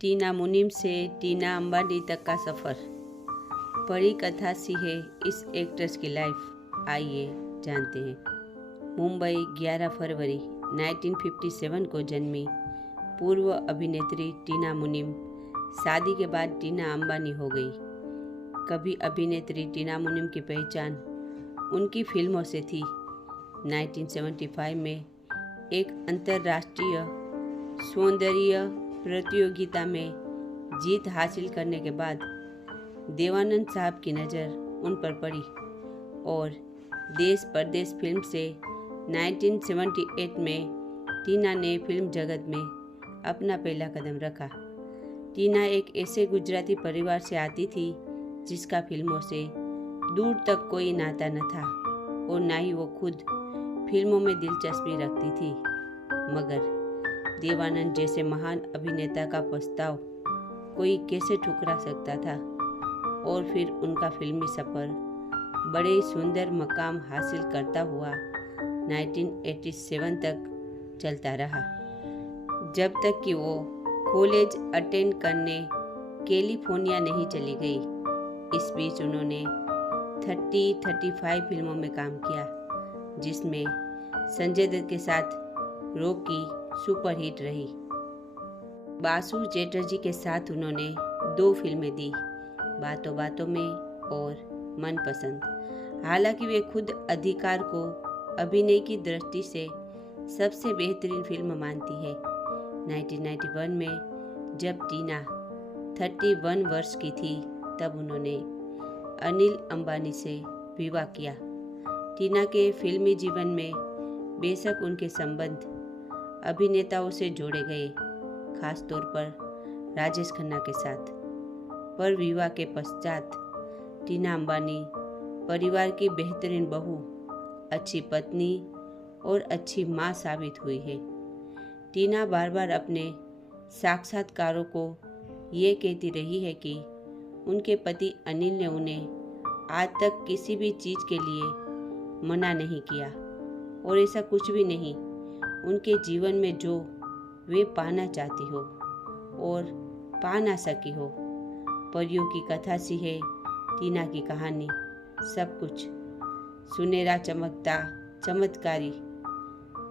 टीना मुनीम से टीना अंबानी तक का सफ़र। बड़ी कथा सी है इस एक्ट्रेस की लाइफ। आइए जानते हैं। मुंबई 11 फरवरी 1957 को जन्मी पूर्व अभिनेत्री टीना मुनीम शादी के बाद टीना अंबानी हो गई। कभी अभिनेत्री टीना मुनीम की पहचान उनकी फिल्मों से थी। 1975 में एक अंतर्राष्ट्रीय सौंदर्य प्रतियोगिता में जीत हासिल करने के बाद देवानंद साहब की नज़र उन पर पड़ी और देश परदेश फिल्म से 1978 में टीना ने फिल्म जगत में अपना पहला कदम रखा। टीना एक ऐसे गुजराती परिवार से आती थी जिसका फिल्मों से दूर तक कोई नाता न था और न ही वो खुद फिल्मों में दिलचस्पी रखती थी। मगर देवानंद जैसे महान अभिनेता का प्रस्ताव कोई कैसे ठुकरा सकता था। और फिर उनका फिल्मी सफ़र बड़े सुंदर मकाम हासिल करता हुआ 1987 तक चलता रहा, जब तक कि वो कॉलेज अटेंड करने कैलिफोर्निया नहीं चली गई। इस बीच उन्होंने 35 फिल्मों में काम किया, जिसमें संजय दत्त के साथ रॉकी सुपरहिट रही। बासु चैटर्जी के साथ उन्होंने 2 फिल्में दी, बातों बातों में और मनपसंद। हालांकि वे खुद अधिकार को अभिनय की दृष्टि से सबसे बेहतरीन फिल्म मानती है। 1991 में जब टीना 31 वर्ष की थी तब उन्होंने अनिल अंबानी से विवाह किया। टीना के फिल्मी जीवन में बेशक उनके संबंध अभिनेताओं से जोड़े गए, खासतौर पर राजेश खन्ना के साथ, पर विवाह के पश्चात टीना अंबानी परिवार की बेहतरीन बहू, अच्छी पत्नी और अच्छी मां साबित हुई है। टीना बार बार अपने साक्षात्कारों को ये कहती रही है कि उनके पति अनिल ने उन्हें आज तक किसी भी चीज़ के लिए मना नहीं किया और ऐसा कुछ भी नहीं उनके जीवन में जो वे पाना चाहती हो और पा ना सकी हो। परियों की कथा सी है टीना की कहानी। सब कुछ सुनहरा चमकता चमत्कारी।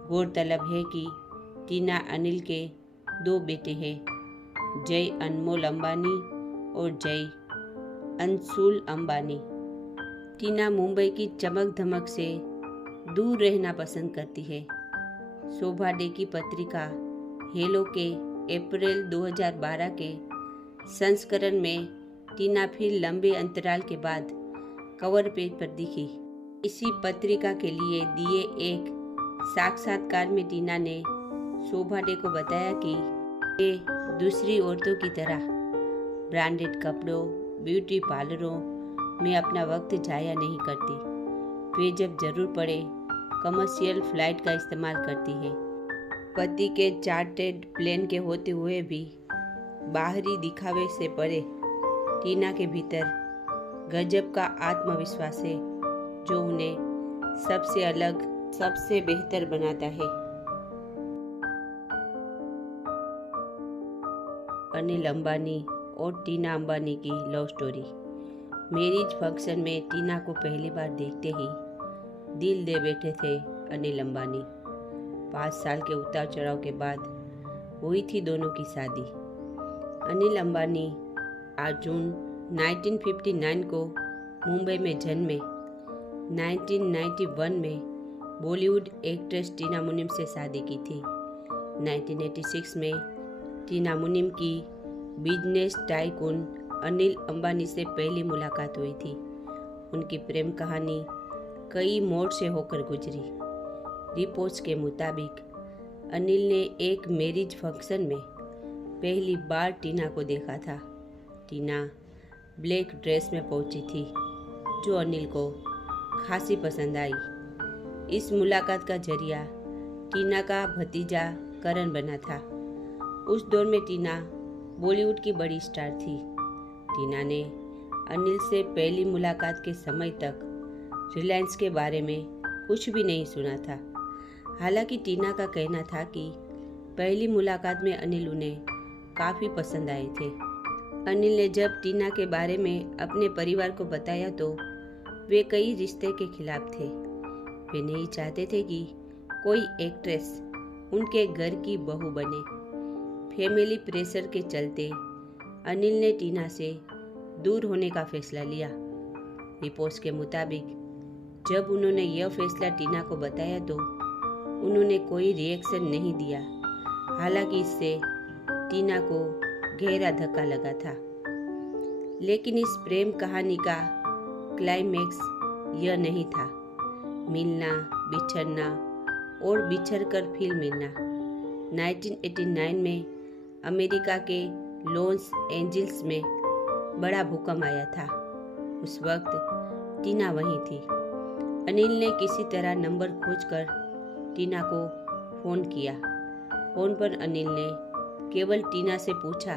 गौरतलब है कि टीना अनिल के 2 बेटे हैं, जय अनमोल अंबानी और जय अंशुल अंबानी। टीना मुंबई की चमक धमक से दूर रहना पसंद करती है। शोभा डे की पत्रिका हेलो के अप्रैल 2012 के संस्करण में टीना फिर लंबे अंतराल के बाद कवर पेज पर दिखी। इसी पत्रिका के लिए दिए एक साक्षात्कार में टीना ने शोभा डे को बताया कि वे दूसरी औरतों की तरह ब्रांडेड कपड़ों, ब्यूटी पार्लरों में अपना वक्त जाया नहीं करती। वे जब जरूर पड़े कमर्शियल फ्लाइट का इस्तेमाल करती है। पति के चार्टेड प्लेन के होते हुए भी बाहरी दिखावे से परे टीना के भीतर गजब का आत्मविश्वास है, जो उन्हें सबसे अलग, सबसे बेहतर बनाता है। अनिल अंबानी और टीना अंबानी की लव स्टोरी। मैरिज फंक्शन में टीना को पहली बार देखते ही दिल दे बैठे थे अनिल अंबानी। 5 साल के उतार चढ़ाव के बाद हुई थी दोनों की शादी। अनिल अंबानी 8 जून 1959 को मुंबई में जन्मे। 1991 में बॉलीवुड एक्ट्रेस टीना मुनीम से शादी की थी। 1986 में टीना मुनीम की बिजनेस टाइकून अनिल अंबानी से पहली मुलाकात हुई थी। उनकी प्रेम कहानी कई मोड़ से होकर गुजरी। रिपोर्ट्स के मुताबिक अनिल ने एक मैरिज फंक्शन में पहली बार टीना को देखा था। टीना ब्लैक ड्रेस में पहुंची थी, जो अनिल को खासी पसंद आई। इस मुलाकात का जरिया टीना का भतीजा करण बना था। उस दौर में टीना बॉलीवुड की बड़ी स्टार थी। टीना ने अनिल से पहली मुलाकात के समय तक रिलायंस के बारे में कुछ भी नहीं सुना था। हालांकि टीना का कहना था कि पहली मुलाकात में अनिल उन्हें काफ़ी पसंद आए थे। अनिल ने जब टीना के बारे में अपने परिवार को बताया तो वे कई रिश्ते के खिलाफ थे। वे नहीं चाहते थे कि कोई एक्ट्रेस उनके घर की बहू बने। फैमिली प्रेशर के चलते अनिल ने टीना से दूर होने का फैसला लिया। रिपोर्ट्स के मुताबिक जब उन्होंने यह फैसला टीना को बताया तो उन्होंने कोई रिएक्शन नहीं दिया। हालांकि इससे टीना को गहरा धक्का लगा था। लेकिन इस प्रेम कहानी का क्लाइमैक्स यह नहीं था। मिलना, बिछड़ना और बिछड़कर फिर मिलना। 1989 में अमेरिका के लॉस एंजिल्स में बड़ा भूकंप आया था। उस वक्त टीना वहीं थी। अनिल ने किसी तरह नंबर खोजकर टीना को फ़ोन किया। फ़ोन पर अनिल ने केवल टीना से पूछा,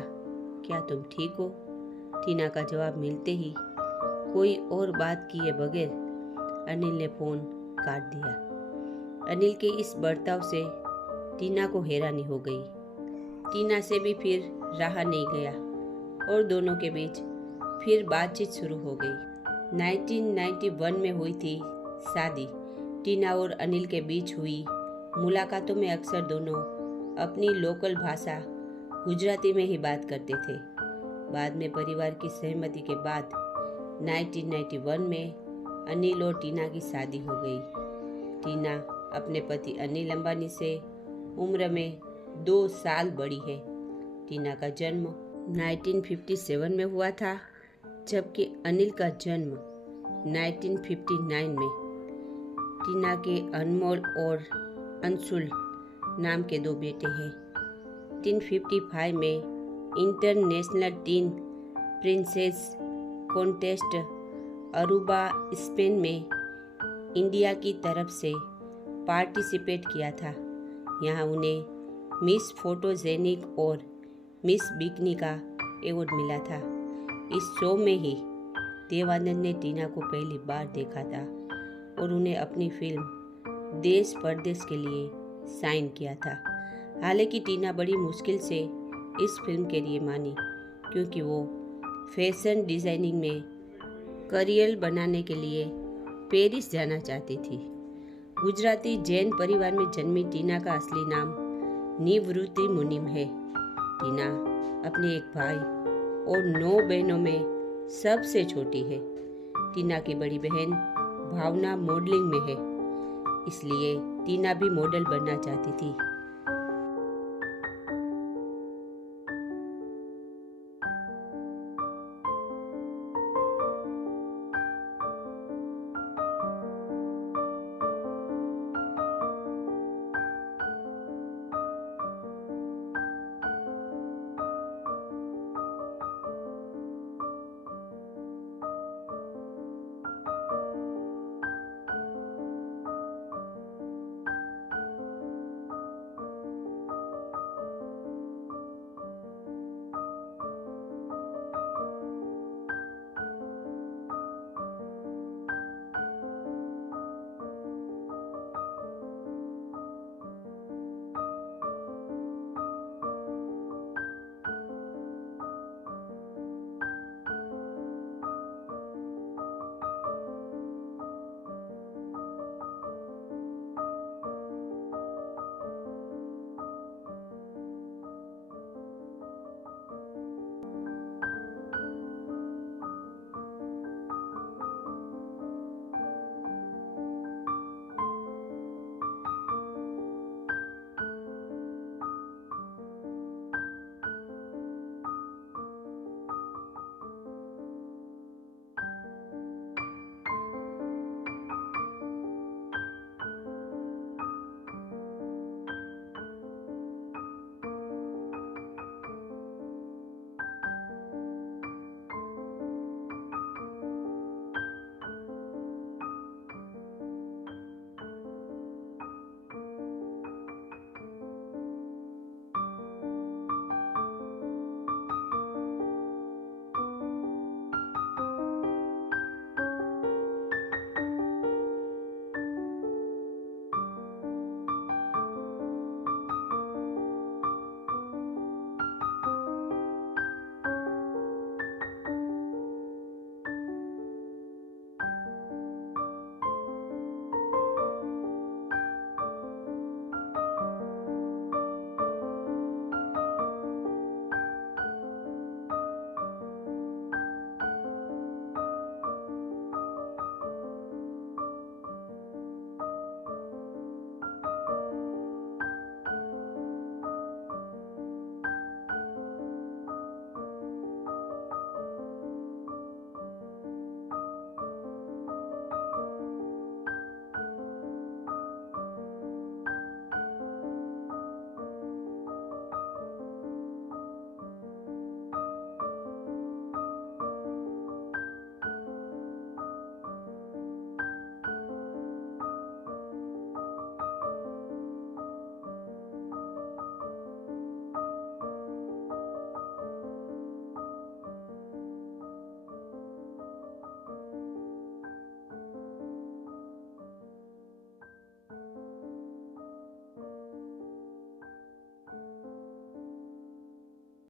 क्या तुम ठीक हो? टीना का जवाब मिलते ही कोई और बात किए बगैर अनिल ने फ़ोन काट दिया। अनिल के इस बर्ताव से टीना को हैरानी हो गई। टीना से भी फिर रहा नहीं गया और दोनों के बीच फिर बातचीत शुरू हो गई। 1991 में हुई थी शादी। टीना और अनिल के बीच हुई मुलाकातों में अक्सर दोनों अपनी लोकल भाषा गुजराती में ही बात करते थे। बाद में परिवार की सहमति के बाद 1991 में अनिल और टीना की शादी हो गई। टीना अपने पति अनिल अंबानी से उम्र में 2 साल बड़ी है। टीना का जन्म 1957 में हुआ था, जबकि अनिल का जन्म 1959 में। टीना के अनमोल और अंशुल नाम के 2 बेटे हैं। 1955 में international tin princess contest Aruba Spain में इंडिया की तरफ से पार्टिसिपेट किया था। यहाँ उन्हें मिस फोटोजेनिक और मिस बिकनी का अवार्ड मिला था। इस शो में ही देवानंद ने टीना को पहली बार देखा था और उन्हें अपनी फिल्म देश परदेश के लिए साइन किया था। हालांकि टीना बड़ी मुश्किल से इस फिल्म के लिए मानी, क्योंकि वो फैशन डिज़ाइनिंग में करियर बनाने के लिए पेरिस जाना चाहती थी। गुजराती जैन परिवार में जन्मी टीना का असली नाम निवृत्ति मुनिम है। टीना अपने एक भाई और 9 बहनों में सबसे छोटी है। टीना की बड़ी बहन भावना मॉडलिंग में है, इसलिए टीना भी मॉडल बनना चाहती थी।